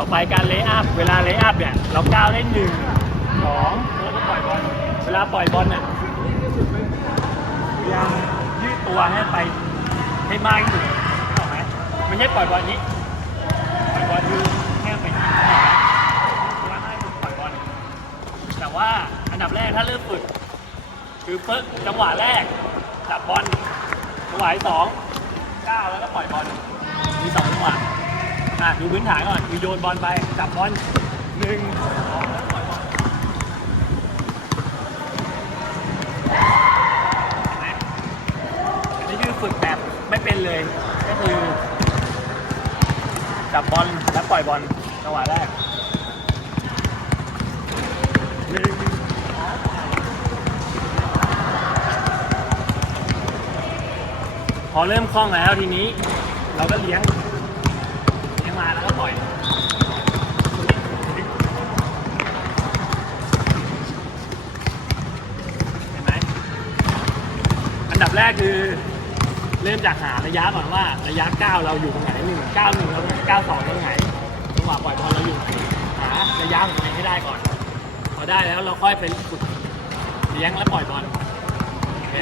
ต่อไปการเลย์อัพเวลาเลย์อัพเนี่ยเราก้าวได้หนึ่งสองแล้วก็ปล่อยบอลเวลาปล่อยบอลเนี่ยพยายามยืดตัวให้ไปให้มากที่สุดเข้ไหมไม่ใช่ปล่อยบอลนี้ปล่อยบอลคือแค่ไปนี้เข้าไหมายามให้ปล่อยบอลแต่ว่าอันดับแรกถ้าเริ่มฝึกคือปึ๊กจังหวะแรกจับบอลจังหวะที่สอง อะดูพื้นฐานก่อนคือโยนบอลไปจับบอลหนึ่งอันนี้คือฝึกแบบไม่เป็นเลย ก็คือ จับบอลแล้วปล่อยบอลจังหวะแรกหนึ่งพอเริ่มคล่องแล้วทีนี้ เราก็เลี้ยง มาแล้วก็ปล่อยเห็นไหมอันดับแรกคือเริ่มจากหาระยะก่อนว่าระยะก้าเราอยู่ตรงไหนหนึ่งเก้าหนึ่งเราตรงไหนเก้าสองเราตรงไหนจังหวะปล่อยบอลเราอยู่หนหาระยะของตัวเองให้ได้ก่อน พอได้แล้วเราค่อยไปฝึกเลี้ยงและปล่อยบอลโอเค